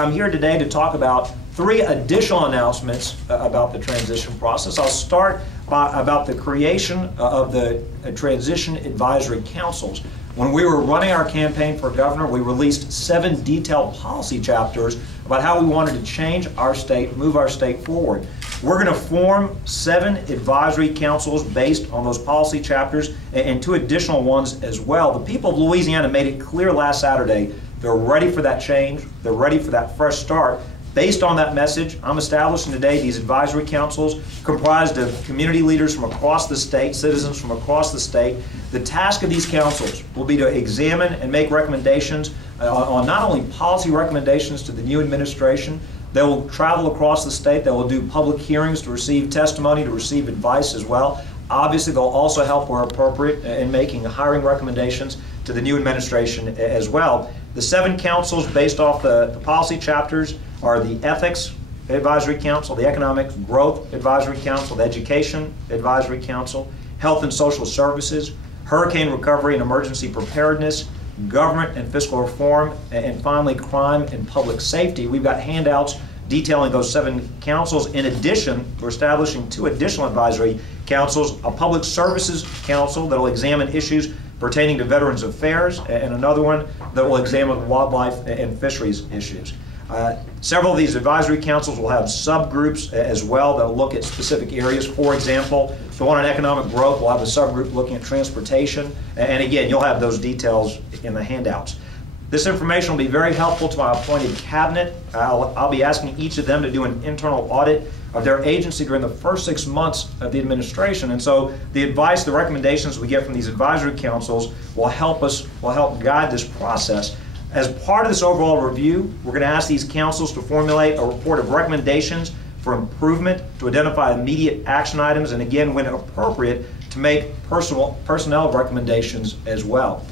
I'm here today to talk about 3 additional announcements about the transition process. I'll start about the creation of the Transition Advisory Councils. When we were running our campaign for governor, we released 7 detailed policy chapters about how we wanted to change our state, move our state forward. We're going to form 7 advisory councils based on those policy chapters and 2 additional ones as well. The people of Louisiana made it clear last Saturday they're ready for that change, they're ready for that fresh start. Based on that message, I'm establishing today these advisory councils comprised of community leaders from across the state, citizens from across the state. The task of these councils will be to examine and make recommendations on not only policy recommendations to the new administration. They will travel across the state. They will do public hearings to receive testimony, to receive advice as well. Obviously, they'll also help where appropriate in making hiring recommendations to the new administration as well. The 7 councils based off the policy chapters are the Ethics Advisory Council, the Economic Growth Advisory Council, the Education Advisory Council, Health and Social Services, Hurricane Recovery and Emergency Preparedness, Government and Fiscal Reform, and finally Crime and Public Safety. We've got handouts detailing those 7 councils. In addition, we're establishing 2 additional advisory councils, a Public Services Council that will examine issues pertaining to Veterans Affairs, and another one that will examine wildlife and fisheries issues. Several of these advisory councils will have subgroups as well that will look at specific areas. For example, the one on economic growth will have a subgroup looking at transportation. And again, you'll have those details in the handouts. This information will be very helpful to my appointed cabinet. I'll be asking each of them to do an internal audit of their agency during the first 6 months of the administration. And so the advice, the recommendations we get from these advisory councils will help guide this process. As part of this overall review, we're going to ask these councils to formulate a report of recommendations for improvement, to identify immediate action items, and again, when appropriate, to make personnel recommendations as well.